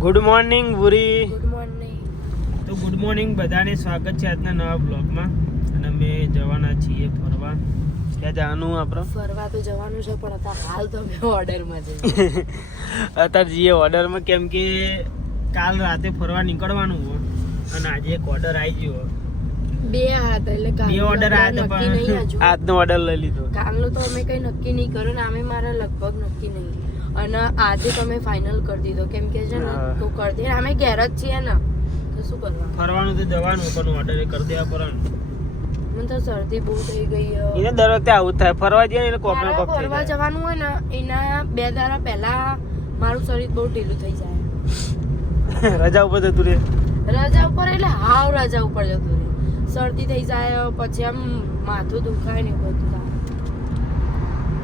Good morning Bhuri good morning તો good morning બધાને સ્વાગત છે આજના નવા બ્લોગમાં અને અમે જવાના છીએ ફરવા. ક્યાં જવાનું આપણે? ફરવા તો જવાનું છે પણ અત્યારે હાલ તો અમે ઓર્ડરમાં જઈએ. અત્યારે જઈએ ઓર્ડરમાં કેમ કે કાલ રાતે ફરવા નીકળવાનું હોય. અને આજે એક ઓર્ડર આવી ગયો બે હતા એટલે બે ઓર્ડર આવ્યા હતા પણ આજનો ઓર્ડર લઈ લીધો. કાલનું તો અમે કઈ નક્કી નહીં કર્યું ને અમે મારા લગભગ નક્કી નહીં. અને આજે તમે ફાઇનલ કરી દીધો. કેમ કે છે ને. તો કરી દે. અમે ઘેર જ છીએ ને તો શું કરવાનું? ફરવાનું તો જવાનું પણ ઓર્ડર કરી દેવા પડવાનું મને તો શરદી બહુ થઈ ગઈ. એને દર વખતે આવું થાય. ફરવા જઈએ ને એટલે કોક ને થઈ ફરવા જવાનું હોય ને એના બે દાડા પહેલા મારું શરીર બહુ ઢીલું થઈ જાય. રજા ઉપર જતું રહે. રજા ઉપર એટલે હાવ રજા ઉપર જતું રહે. શરદી થઈ જાય પછી આમ માથું દુખાય ને બધું થાય.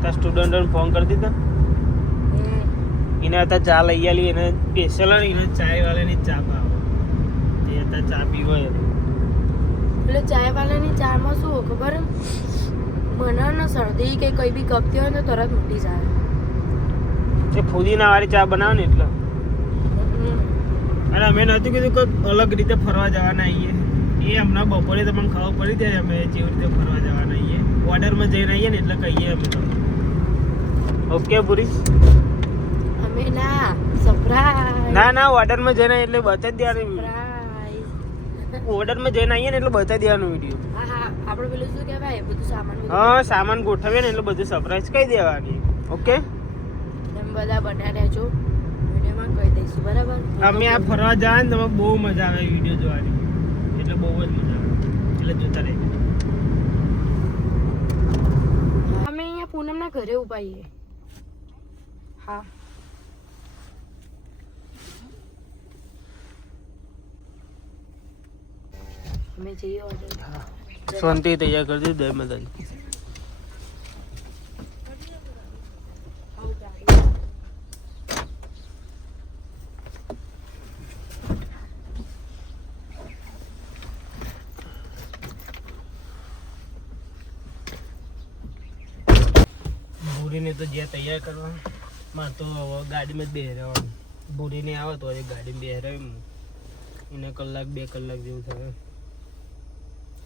ત્યાં સ્ટુડન્ટોને ફોન કરી દીધો. એને અત્યારે ચા લઈ આલી એને સ્પેશિયલ એને ચાય વાળાની ચા ભાવે. તે અત્યારે ચા પીવો. એટલે ચાય વાળાની ચામાં શું ખબર? મને ને શરદી કે કઈ બી કપતી હોય ને તો તરત મટી જાય. એ ફુદીના વાળી ચા બનાવે ને એટલે. અને અમે નહોતું કીધું કે અલગ રીતે ફરવા જવાના આવીએ એ હમણાં બપોરે તમને ખબર પડી જાય અમે જેવી રીતે ફરવા જવાના આવીએ ઓર્ડરમાં જઈને આવીએ ને એટલે કહીએ અમે તો ઓકે પૂરી ના સરપ્રાઈઝ ના ના ઓર્ડરમાં જઈને આવીએ એટલે બતાવી દેવાનું સરપ્રાઈઝ ઓર્ડરમાં જઈને આવીએ ને એટલે બતાવી દેવાનું વીડિયો હા હા આપણે પેલું શું કહેવાય? બધું સામાન હા સામાન ગોઠવીએ ને એટલે બધું સરપ્રાઈઝ કહી દેવાની. ઓકે તમે બધા બન્યા રહેજો વિડીયોમાં કહી દઈશું બરાબર? અમે આ ફરવા જાય ને તમે બહુ મજા આવે વીડિયો જોવાની. એટલે બહુ જ મજા આવે. એટલે જોતા રહેજો. અમે અહીંયા પૂનમના ઘરે ઊભા હા. અમે શાંતિ તૈયાર કરી દીધું દય માતાજી ભૂરીને તો જ્યાં તૈયાર કરવા માં તો ગાડીમાં જ બેહરાવાનું ભૂરીને આવે તો ગાડીમાં બેહરાવી એને કલાક, બે કલાક જેવું થાય.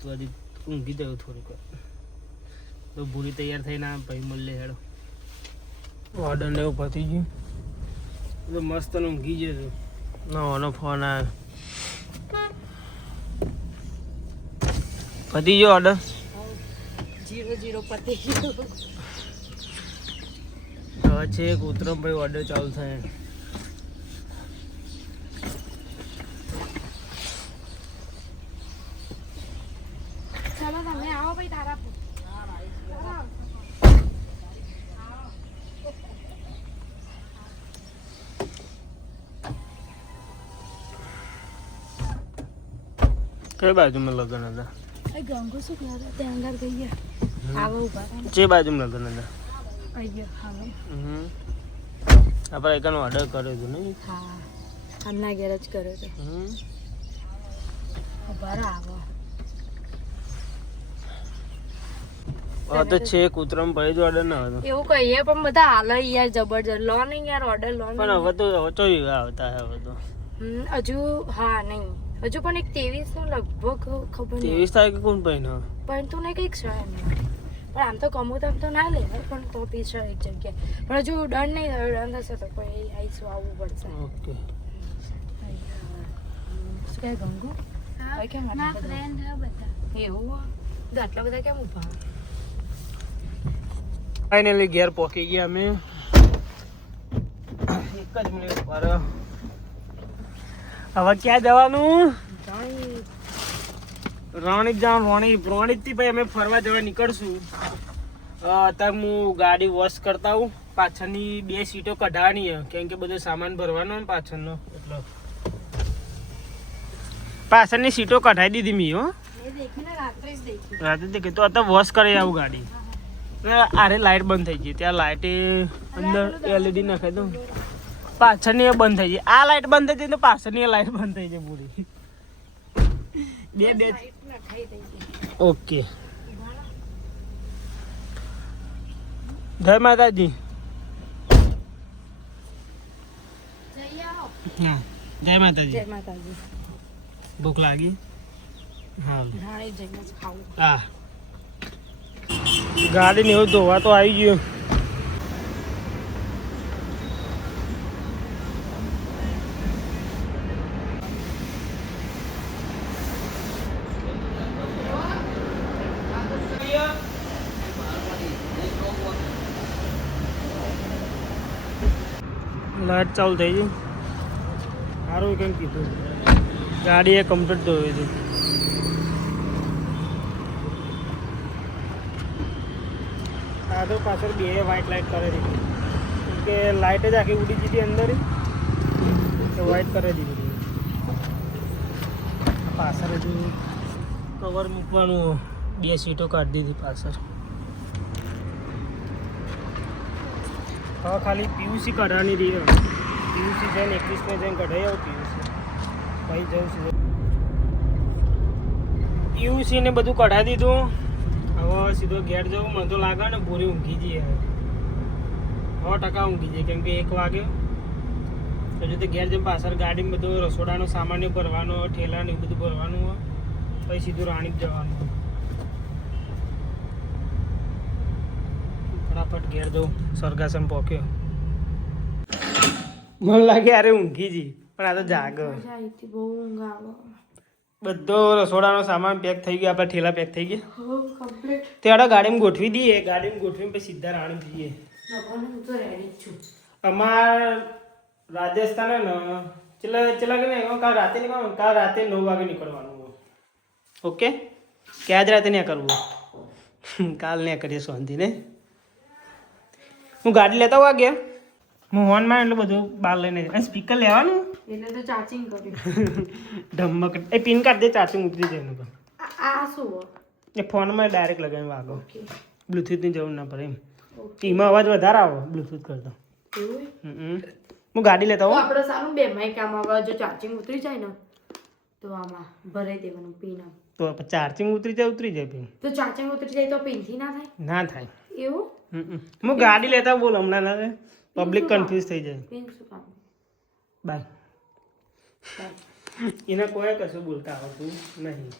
તો હજી ઊંઘી જવું થોડીક તો ભૂરી તૈયાર થઈને આ ભાઈ મળે હેડો. ઓર્ડર ને એવું પતી ગયું. તો મસ્ત ને ઊંઘી જશે નવાનો ફોન આવ્યો. પતી ગયો ઓર્ડર જીરો જીરો પતી ગયો. હવે છે એક ઉત્તરમ ભાઈ ઓર્ડર ચાલુ થાય ચાલો તમે આવો ભાઈ તારા કઈ બાજુમાં લગ્ન હતા? એ ગંગુ શું કરે ત્યાં આગળ ગઈએ આવો ઊભા જે બાજુમાં લગ્ન હતા? હાલો હમ. આપણે એકાનો ઓર્ડર કર્યો હતો નહીં? હા. આમના ઘેર જ કર્યો તો હમ. ઊભા રહો, આવો. હવે તો છે કૂતરામાં ભાઈ જ ઓર્ડર ના હતો એવું કહીએ પણ બધા હાલ યાર જબરજસ્ત. લો નહીં યાર ઓર્ડર લો પણ હવે તો હવે આવતા હવે તો. હજુ હા નહીં. હજુ પણ એક ત્રેવીસ નો લગભગ ખબર ત્રેવીસ તારીખે કોણ ભાઈ પણ તું ને કંઈક છે એમ પણ આમ તો કમું તો આમ તો ના લે પણ તો પી છે એક જગ્યાએ. પણ હજુ ડન નહીં થયો ડન થશે તો કોઈ આવીશું આવવું પડશે. ઓકે. શું કહે ગંગુ? કેમ એવું આટલા બધા કેમ ઊભા ફાઇનલી ઘેર પહોંચી ગયા અમે. એક જ મિનિટ પર. હવે ક્યાં જવાનું? રણિત. જવાનું રણિત રણિત. થી ભાઈ અમે ફરવા જવા નીકળશું. અત્યારે હું ગાડી વોશ કરતા હું પાછળની બે સીટો કઢાવવાની છે. કેમ કે બધો સામાન ભરવાનો ને પાછળનો. એટલો પાછળની સીટો કઢાવી દીધી મી હો. રાત્રે દેખી. તો અત્યારે વોશ કરી આવું ગાડી. અરે, લાઇટ બંધ થઈ ગઈ. ત્યાં લાઇટ અંદર એલઈડી નાખી દઉં પાછળની બંધ થઈ ગઈ. આ લાઇટ બંધ થઈ ગઈ તો પાછળની લાઈટ બંધ થઈ જાય પૂરી. બે બે. લાઈટ ઓકે જય માતાજી. હા જય માતાજી. જય માતાજી. ભૂખ લાગી? હા. ગાડી ને એવું ધોવા તો આવી ગયું. લાઈટ ચાલુ થઈ ગઈ. સારું કેમ કીધું? ગાડી એ કમ્પ્લીટ ધોવી હતી સાધો પાછળ બે વ્હાઇટ લાઇટ કરે દીધી કે લાઈટ જ આખી ઉડી દીધી અંદર. તો વ્હાઈટ કરે દીધી. પાછળ હજુ કવર મૂકવાનું બે સીટો કાઢી દીધી પાછળ. હવે ખાલી પીયુસી કાઢવાની રહી પીયુસી જઈને એકવીસમાં જઈને કઢાઈ આવું પીયુસી. ભાઈ જવું છે. પીયુસી ને બધું કઢાવી દીધું. હવે સીધો ઘેર જવું, મને તો લાગે ને પૂરી ઊંઘી જઈએ. સો ટકા ઊંઘી જઈએ, કેમ કે એક વાગ્યો હજુ તો ઘેર જઈને પાછળ ગાડીમાં બધું રસોડાનો સામાન ભરવાનો ઠેલાને એવું બધું ભરવાનું હોય, પછી સીધું રાણી જ જવાનું હોય. ફટાફટ ઘેર જવું સરગાસન પોક્યો. મને લાગે અરે ઊંઘી જી પણ આ તો જાગ. બધો રસોડાનો સામાન પેક થઈ ગયો આપણા ઠેલા પેક થઈ ગયા. કમ્પ્લીટ ગાડીમાં ગોઠવી દઈએ ગાડીમાં ગોઠવીને પછી સીધા રાણી જઈએ. નભાને હું તો રેડી અમાર રાજસ્થાન ને ચલા ચલા કે નહીં કાલ રાતે નીકળવાનું કાલ રાતે નવ વાગે નીકળવાનું. ઓકે? કે આજ રાતે નહીં કરવું? કાલ નહીં કરીએ શાંતિ ને હું ગાડી લેતા વાગ્યા ગયા હું હોર્નમાં એટલે બધું બહાર લઈને સ્પીકર લેવાનું? એટલે તો ચાર્જિંગ કર્યું ધમક. એ પિન કાર્ડ દે ચાર્જિંગ ઉતરી જાય એનું પણ આ- શું એ ફોનમાં ડાયરેક્ટ લગાવીને વાગો. બ્લૂટૂથની જરૂર ના પડે એમ. એમાં અવાજ વધારે આવો બ્લુટૂથ કરતો. હું ગાડી લેતા હોઉં. આપણે સારું બે માય કામ આવે જો ચાર્જિંગ ઉતરી જાય ને તો આમાં ભરાઈ દેવાનું પિન તો ચાર્જિંગ ઉતરી જાય ઉતરી જાય પિન તો ચાર્જિંગ ઉતરી જાય તો પિનથી ના થાય? ના થાય. એવું. હું ગાડી લેતા બોલ હમણાં ના પબ્લિક કન્ફ્યુઝ થઈ જાય. બાય. એને કોઈ કશું બોલતા આવતું નહીં.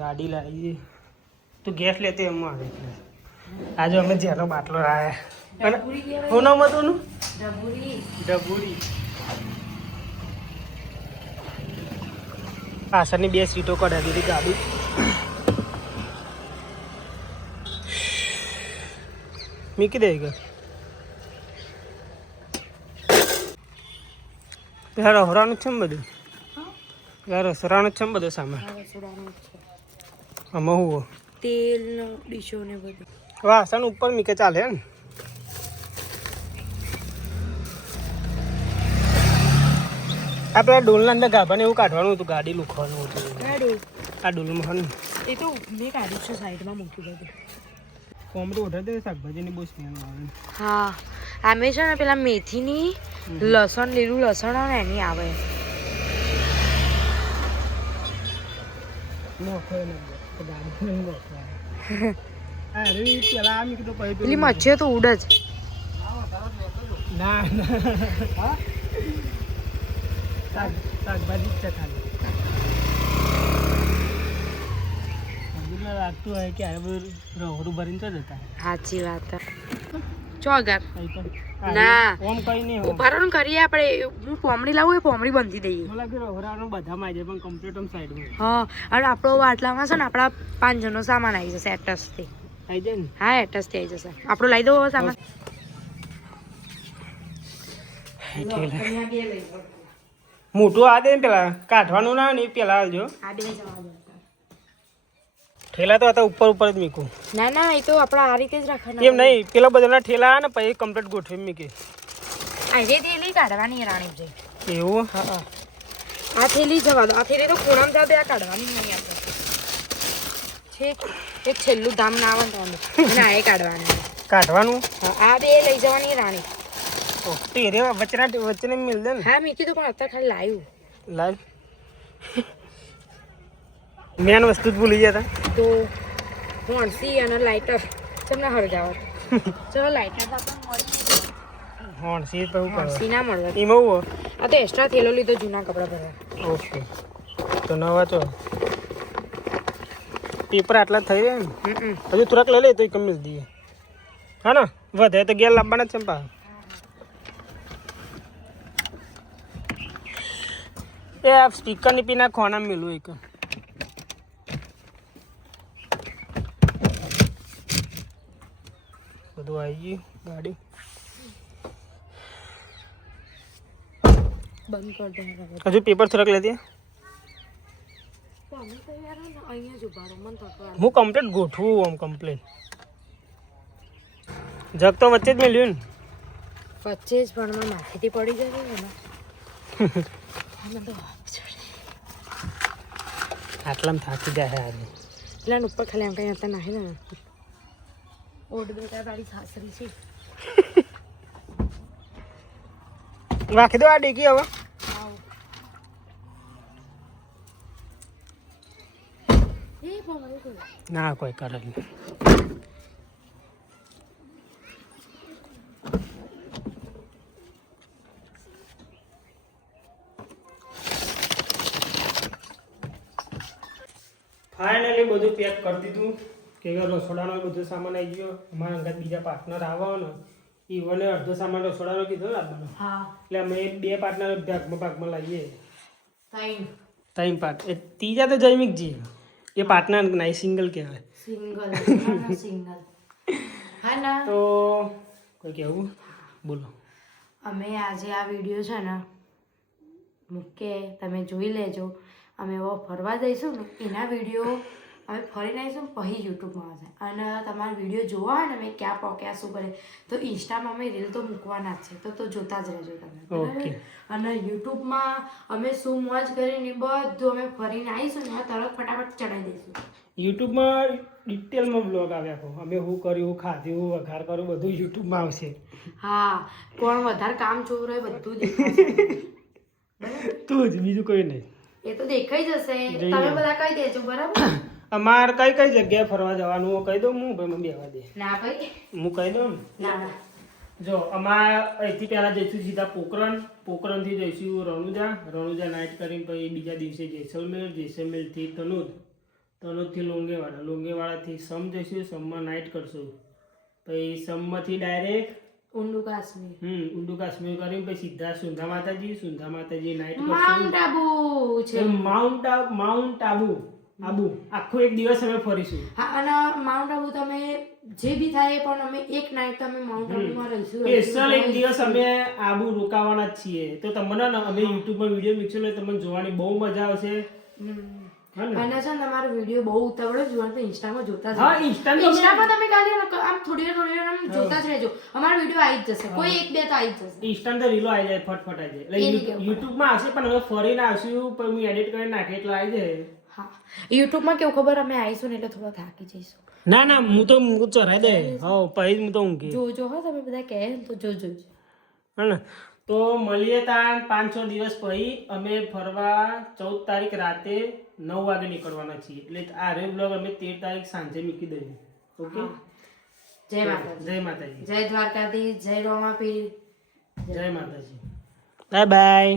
ગાડી લાવી તો ગેસ લેતે એમ આવે આજે અમે જેનો બાટલો લાવ્યા. અને શું નામ હતું એનું? ડબુરી પાછળની બે સીટો કઢાવી દીધી ગાડી. હા? જ છે ને બધું સામાન આ રસોડાનું જ આમાં હું તેલ ને ડીશો ને બધું વાસણ ઉપર મીકે ચાલે ને આ પેલા ડોલના અંદર ગાભાને એવું કાઢવાનું હતું ગાડી લુખવાનું હતું આ ડોલમાં એ તો મેં કાઢ્યું છે સાઈડમાં મૂકી બધું કોમડી ઓઢા દે શાકભાજીની બહુ સ્મેલ આવે. હા આમે છે ને પેલા મેથીની લસણ લીલું લસણ ને એની આવે. પેલા મચ્છી તો ઉડ જ. ના ના. શાક શાકભાજી જ છે ખાલી. લાગતું હોય કે આ બધું રોહડું ભરીને તો જતા સાચી વાત ચોગર ના. ઓમ કઈ નહીં હું ઊભા ને કરીએ આપણે હું પોમડી લાવું એ પોમડી બંધી દઈએ. મને લાગે રોહડાનો બધામાં આવી જાય પણ કમ્પ્લીટ ઓમ સાઈડમાં હા અને આપણો બાટલામાં છે ને આપણા પાંચ જણનો સામાન આવી જશે એટસથી આવી જાય ને? હા એટસથી આવી જશે. આપણો લઈ દો સામાન. મોટું આ દે ને પેલા. કાઢવાનું ના ને પેલા આવજો આ બે જવા દો. ઠેલા તો હતા ઉપર ઉપર જ મીકું. ના ના એ તો આપણે આ રીતે જ રાખવાના એમ નહીં પેલા બધાના ઠેલા ને પછી કમ્પ્લીટ ગોઠવી મૂકી. આ જે થેલી કાઢવાની રાણી છે. એવું? હા આ થેલી જવા દો. આ થેલી તો ખૂણામાં જાવ આ કાઢવાની નહીં આપણે. છેક એક છેલ્લું ધામ ના આવે ના તો અને આ એ કાઢવાની. કાઢવાનું? આ બે લઈ જવાની રાણી. ઓ, તેરે વચના વચ્ચે મિલ દે ને. હા મીકી તો પણ અત્યારે ખાલી લાવ્યું લાવ મેન વસ્તુ જ ભૂલી ગયા હતા તો હોણસી અને લાઇટર તમને હળગાવત ચલો લાઇટર હોણસી તો કરે. ના મળે. એમાં હું આ તો એક્સ્ટ્રા થેલો લીધો જૂના કપડાં ભરવા ઓકે. તો નવા તો પેપર આટલા થઈ રહ્યા ને હજુ થોડાક લઈ લે તો કમી દઈએ. હા ને? વધે તો ગેર લાવવાના જ છે પા એ સ્પીકરની પીના ખોના મેલું એક. બધું આવી ગયું ગાડી. બંધ કરી દે હજુ પેપર થોડાક લેતી હે કમ્પ્લેટ ગોઠવું આમ કમ્પ્લેન જગ તો વચ્ચે જ મેલ્યું ને. વચ્ચે જ પણ માથેથી પડી જશે ને. આટલામાં થાકી જાય આજે એટલે ઉપર ખાલી આમ કઈ હતા નાખી ને. ઓડ બેટા તારી સાસરી છે. રાખી દો આ ડેકી હવે. ના કોઈ કરે નહીં. ફાઇનલી બધું પેક કરી દીધું. કે રસોડાનો બધો સામાન આવી ગયો. અમારા અંગાત બીજા પાર્ટનર આવવાનો ઈવને અડધો સામાન રસોડાનો કીધો ને આપવાનો હા. એટલે અમે બે પાર્ટનર ભાગમાં ભાગમાં લાવીએ. ટાઈમ ત્રણ પાર્ટ એ ત્રીજા તો જૈમિકજી એ પાર્ટનર નહીં સિંગલ કહેવાય. સિંગલ સિંગલ હા ના. તો કોઈ કહેવું? બોલો. અમે આજે આ વીડિયો છે ને મૂકે તમે જોઈ લેજો. અમે એવો ફરવા જઈશું ને એના વીડિયો અમે ફરીને આવીશું પછી યુટ્યુબમાં આવશે અને તમારો વીડિયો જોવા હોય ને અમે ક્યાં પહોંચ્યા શું કરે તો ઇન્સ્ટામાં અમે રીલ તો મૂકવાના જ છે. તો તો જોતા જ રહેજો તમે. અને યુટ્યુબમાં અમે શું મોજ કરીને બધું અમે ફરીને આવીશું ને તરત ફટાફટ ચડાવી દઈશું. યુટ્યુબમાં ડિટેલમાં બ્લોગ આવે આખો અમે શું કર્યું ખાધ્યું વઘાર કર્યું બધું યુટ્યુબમાં આવશે. હા કોણ વધારે કામ જોવું હોય બધું દેખાશે. તું જ બીજું કોઈ નહીં. એ તો દેખાઈ જશે. તમે બધા કહી દેજો બરાબર? અમાર કઈ કઈ જગ્યાએ ફરવા જવાનું? હું કહી દઉં હું ભાઈ મમ્મી આવવા દે. ના ભાઈ. હું કહી દઉં ને? જો અમારે અહીંથી પહેલાં જઈશું સીધા પોકરણ. પોકરણથી જઈશું રણુજા. રણુજા નાઇટ કરીને પછી બીજા દિવસે જેસલમેર જેસલમેરથી તનોદ. તનોદથી લોંગેવાડા. લોંગેવાડાથી સમ જઈશું સમમાં નાઇટ કરશું. પછી સમમાંથી ડાયરેક્ટ ઊંડું કાશ્મીર. હમ ઊંડું કાશ્મીર કરીને પછી સીધા સુંધા માતાજી. સુંધા માતાજી નાઇટ કરશું. માઉન્ટ આબુ છે માઉન્ટ માઉન્ટ આબુ આબુ આખો એક દિવસ અમે ફરીશું હા અને માઉન્ટ આબુ તમે જે બી થાય પણ અમે એક નાઈટ તમે માઉન્ટ આબુમાં રહીશું સ્પેશિયલ એક દિવસ અમે આબુ રોકાવાના જ છીએ તો તમને અમે યુટ્યુબ પર વીડિયો મિક્સર હોય તમને જોવાની બહુ મજા આવશે? અને છે તમારો વીડિયો બહુ ઉતાવળો જોવાનું તો ઇન્સ્ટામાં જોતા જ હા ઇન્સ્ટામાં તમે ખાલી આમ થોડી થોડી આમ જોતા જ રહેજો અમારો વીડિયો આવી જ જશે કોઈ એક બે તો આવી જ જશે ઇન્સ્ટા તો રીલો આવી જાય ફટફટ આવી જાય એટલે યુટ્યુબમાં આવશે પણ હવે ફરીને આવશું પણ હું એડિટ કરીને નાખે એટલે આવી જાય હા. યુટ્યુબમાં કેવું ખબર? અમે આવીશું ને એટલે થોડો થાકી જઈશું. ના ના હું તો હું ચરાઈ દે હા પછી હું તો ઊંઘી. જોજો હો તમે બધા કહે તો જોજો હા ને તો મળીએ તાન પાંચ છ દિવસ પછી. અમે ફરવા ચૌદ તારીખ રાતે નવ વાગે નીકળવાના છીએ. એટલે આ રે બ્લોગ અમે તેર તારીખ સાંજે મૂકી દઈએ. ઓકે? જય માતાજી. જય માતાજી. જય દ્વારકાધીશ જય રોમાપીર. જય માતાજી. Bye bye.